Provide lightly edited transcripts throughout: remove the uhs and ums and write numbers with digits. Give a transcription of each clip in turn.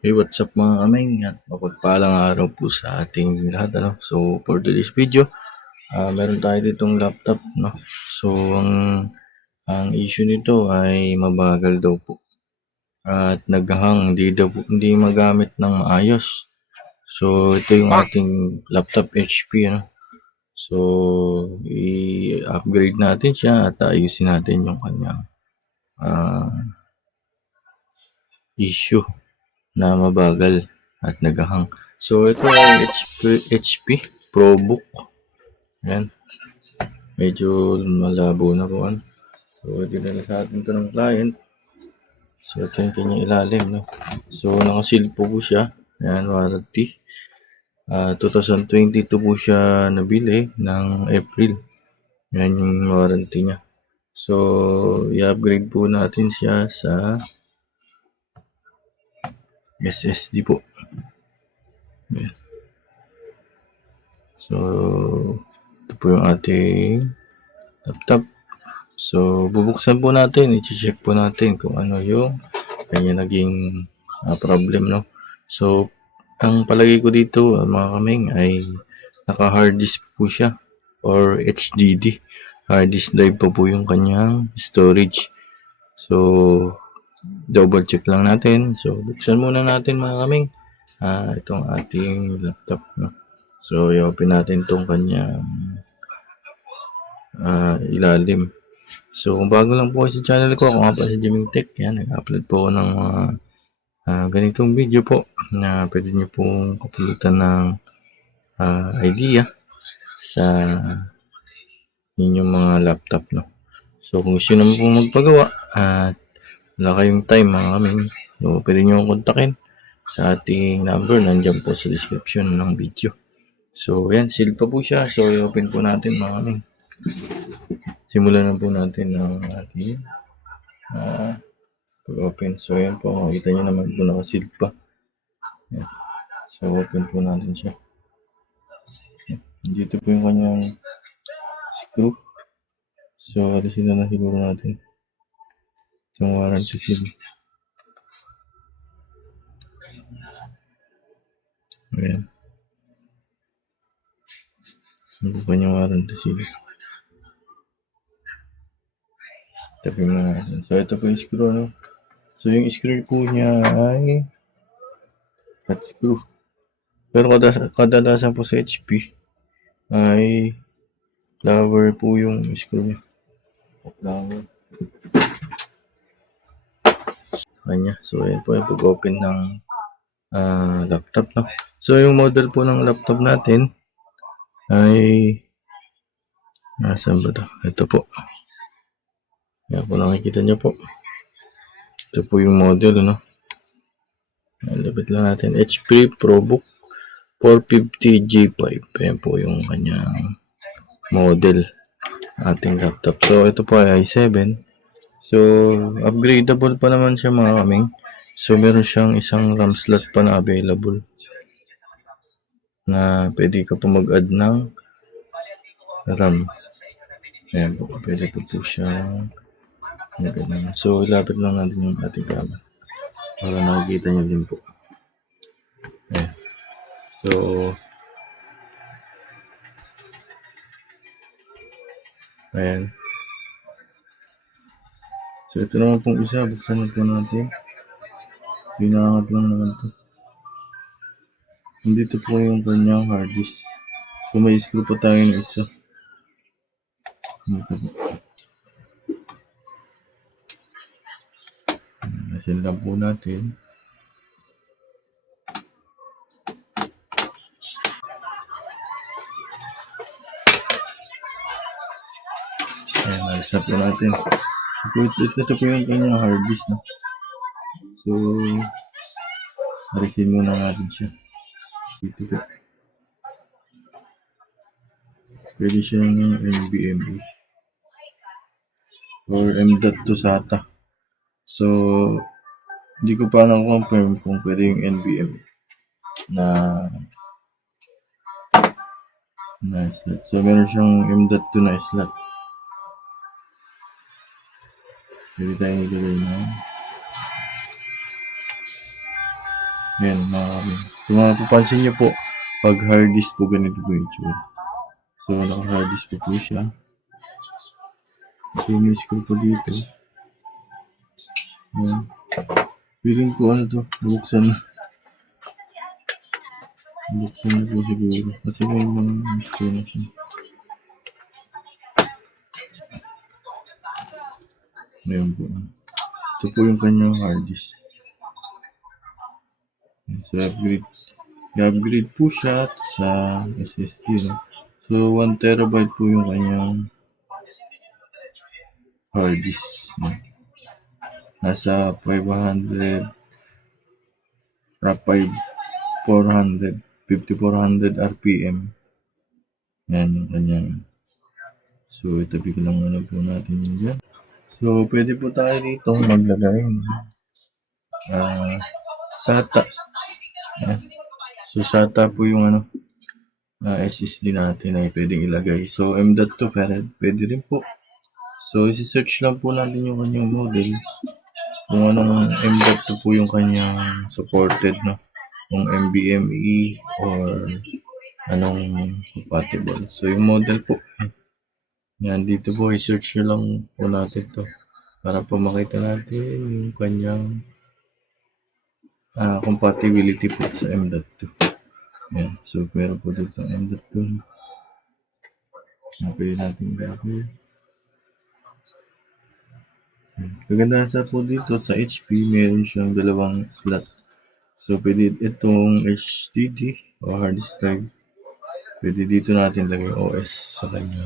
Hey, what's up mga kameng? Yan, mapagpalang araw po sa ating lahat. So, for today's video, meron tayo ditong laptop. No? So, ang issue nito ay mabagal daw po. At naghahang, hindi magamit ng maayos. So, ito yung ating laptop HP. Ano? So, i-upgrade natin siya at ayusin natin yung kanyang issue na mabagal at naghahang. So, ito ay HP ProBook. Ayan. Medyo malabo na po. So, dinala sa atin ito ng client. So, ito yung kanyang ilalim. No? So, nakasil po siya. Ayan, warranty. 2022 po siya nabili ng April. Yan yung warranty niya. So, i-upgrade po natin siya sa SSD po. Ayan. So, ito po yung ating laptop. So, bubuksan po natin, i-check po natin kung ano yung kanya naging problem, no? So, ang palagay ko dito, mga kaming, ay naka-hard disk po siya or HDD. Hard disk drive po yung kanyang storage. So, double check lang natin. So, buksan muna natin mga kaming itong ating laptop, no? So, i-open natin itong kanyang ilalim. So, kung bago lang po sa channel ko, ako nga pa si Jimmy Tech. Yan, nag-upload po ako ng mga ganitong video po na pwede nyo pong kapulutan ng idea sa inyong mga laptop, no? So, kung gusto naman pong magpagawa at wala kayong time mga kaming, so, pwede nyo kontakin sa ating number. Nandiyan po sa description ng video. So, yan, sealed pa po siya. So, i-open po natin mga kaming. Simulan na po natin ang ating pag-open. So, yan po. Makikita nyo naman po naka-sealed pa. Yan. So, open po natin siya. Dito po yung kanyang screw. So, alisin na siguro natin itong warranty seal. Ayan. Ano po kanyang warranty seal. Tabi mo natin. So, ito po yung screw, no? So, yung screw po niya ay flat screw. Pero kadalasan po sa HP ay flower po yung screw niya. Flower. Kanya. So, ayan po yung pag-open ng laptop, no? So, yung model po ng laptop natin ay nasaan ba ito? Ito po. Yan po, nakikita nyo po. Ito po yung model, no? Lapit lang natin. HP ProBook 450 G5. Ayan po yung kanyang model ating laptop. So, ito po ay i7. So, upgradable pa naman siya mga kaming. So, meron siyang isang RAM slot pa na available na pwede ka po mag-add ng RAM. Ayan po, pwede po siya. So, ilapit lang natin yung ating camera para nakikita nyo din po. Ayan. So, ayan. So, ito naman pong isa. Buksan na po natin. Pinangat lang naman ito. Dito po yung kanyang hard disk. So, may screw pa tayo ng isa. Nasin lang po natin. Ayan, nalis na po natin. Ito po yung kanyang hard disk, no? So, harisin muna natin siya. Dito po. Pwede siyang NVMe or M.2 SATA. So, hindi ko pa na-confirm kung pwede yung NVMe na slot. So, meron siyang M.2 na slot. Pwede tayo nilagay na Yan, mga kami. Kung mapapansin nyo po, pag hard disk po, ganito po yung itsura. So, naka-hard disk po siya. So, may screw po dito. Yan. Feeling ko ano to, buksan na. Buksan na po siguro. Kasi may mga screw na siya. Ngayon po. Ito po yung kanyang hard disk. So, i-upgrade po siya sa SSD. No? So, 1 terabyte po yung kanyang hard disk. No? Nasa 500 5400 RPM. Yan yung kanyang. So, itabi ko lang muna po natin yun dyan. So, pwede po tayo dito maglagay SATA. Yan. So, SATA po yung SSD natin ay pwedeng ilagay. So, M.2 farad, pwede rin po. So, isi-search lang po natin yung kanyang model. Kung anong M.2 po yung kanyang supported, no? Kung NVMe or anong compatible. So, yung model po, yan, dito po, i-search nyo lang po natin to para po makita natin yung kanyang compatibility po sa M.2. Yan, so, meron po dito ang M.2. Okay natin gagawin. Kagandahan sa po dito sa HP, meron siyang dalawang slot. So, pwede itong HDD o hard disk drive. Pwede dito natin lagay OS sa kanya.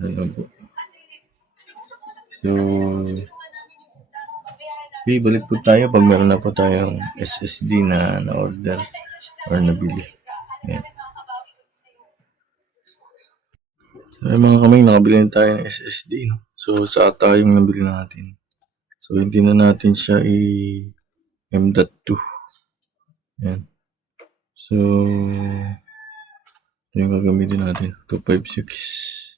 Ano po. So, okay, balik po tayo pag meron na po tayong SSD na na-order or nabili. Ayan. So, mga kamay, nakabili na tayo ng SSD. No? So, SATA yung nabili natin. So, hindi na natin siya M.2. Ayan. So, ito yung gagamitin natin. 256.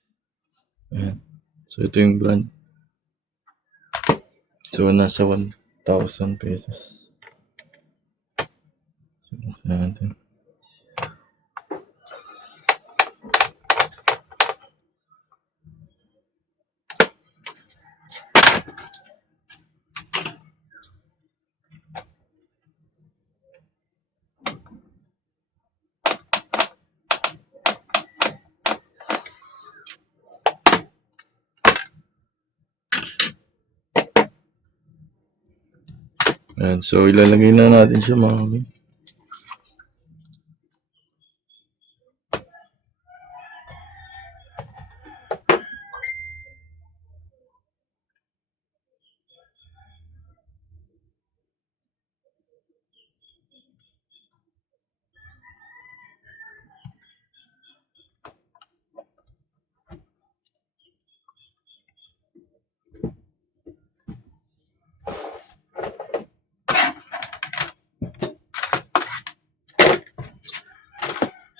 Ayan. So, ito yung brand. So, nasa 1,000 pesos. So, buksan natin. Ayan. So, ilalagay na natin siya mga kamay.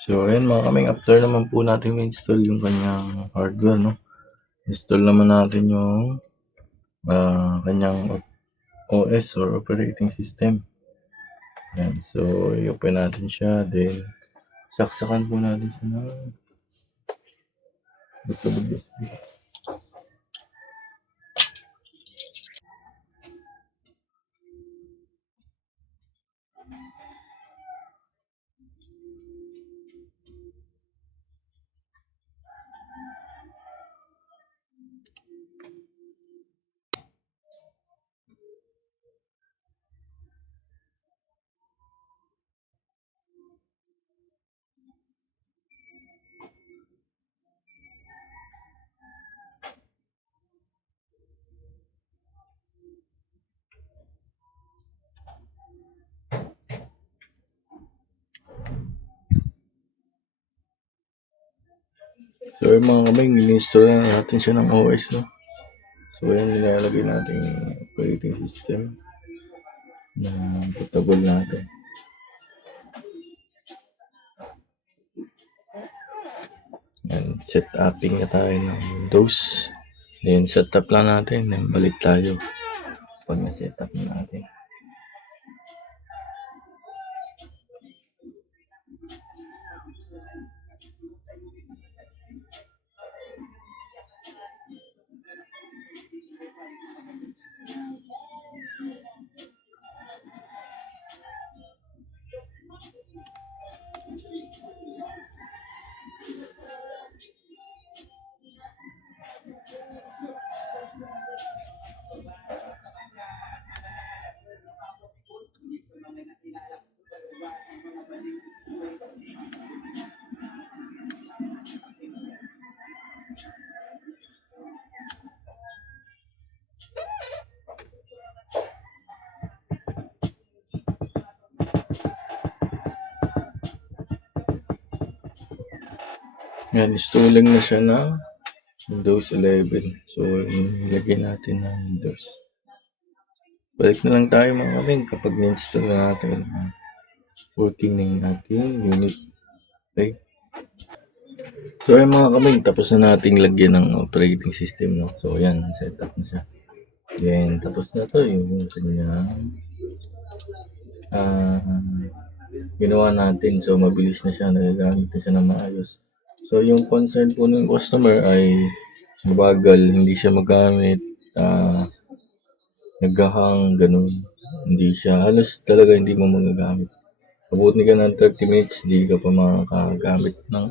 So, ayan mga kaming, after naman po natin install yung kanyang hardware, no? Install naman natin yung kanyang OS or operating system. Ayan. So, i-open natin siya. Then, saksakan po natin siya ng bootable USB. So, yung mga kamay, in-install na natin siya ng OS, no? So, ayan, nilalagay natin yung operating system na bootable natin. Yan, set upping na tayo ng Windows. Then, set up lang natin. Then, balik tayo pag na-set up na natin. Yan, installing na siya na Windows 11. So, ilagay natin ng Windows. Balik na lang tayo mga kaming kapag na-install na natin. Working na yung ating unit. Okay. So, ayun mga kaming, tapos na nating lagyan ng operating system. No? So, yan, setup na siya. Then, tapos na to yung kanyang ginawa natin. So, mabilis na siya. Nagagamit na siya na maayos. So, yung concern po ng customer ay mabagal, hindi siya magamit, naghahang, ganun. Hindi siya, halos talaga hindi mo magagamit. Abutin ka ng 30 minutes, di ka pa makakagamit ng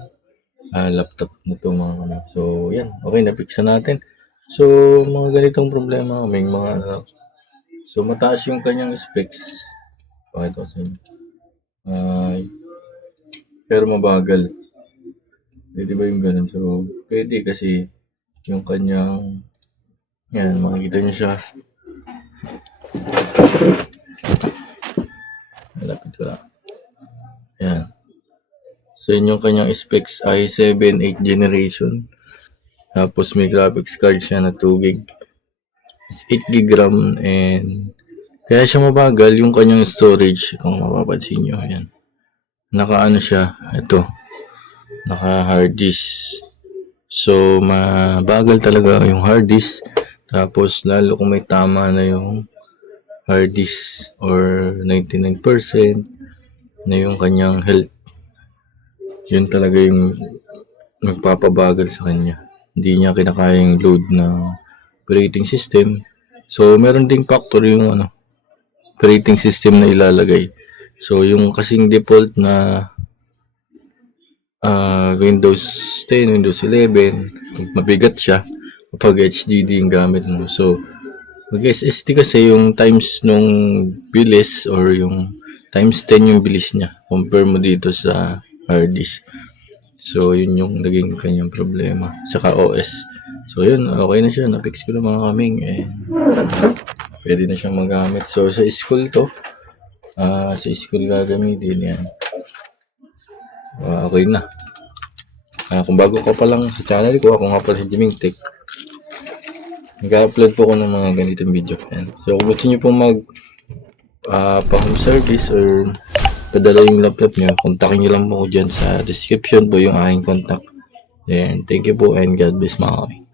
laptop na to mga kamay. So, yan. Okay, na-fix na natin. So, mga ganitong problema, may mga so, mataas yung kanyang specs. Bakit ako sa inyo? Pero mabagal. Pwede ba yung ganun? So, pwede kasi yung kanyang yan, makikita niyo siya. Malapit ko lang. Yan. So, yun yung kanyang specs i7 8th generation. Tapos may graphics card siya na 2 gig. It's 8 gig RAM and kaya siya mabagal yung kanyang storage kung mapapansin nyo. Ayan. Naka-ano siya. Ito. Naka-hard disk. So, mabagal talaga yung hard disk. Tapos, lalo kung may tama na yung hard disk or 99% na yung kanyang health. Yun talaga yung magpapabagal sa kanya. Hindi niya kinakayang load ng operating system. So, meron ding factor yung operating system na ilalagay. So, yung kasing default na Windows 10, Windows 11, mabigat siya kapag HDD yung gamit mo. So, mag-SSD kasi yung times nung bilis or yung times 10 yung bilis niya compare mo dito sa hard disk. So, yun yung naging kanyang problema. Saka OS. So, yun. Okay na siya. Na-fix ko na mga kaming. Pwede na siyang magamit. So, sa school to. Sa school gagamitin yan. Okay na. Kung bago ka pa lang sa channel ko, ako nga pala si Jiming Tech. Nag-upload po ko ng mga ganitong video. Yan. So, kung gusto nyo pong pa-home service or padala yung laptop nyo, kontakin nyo lang po ko dyan sa description po yung aking contact. Then, thank you po and God bless mga kami.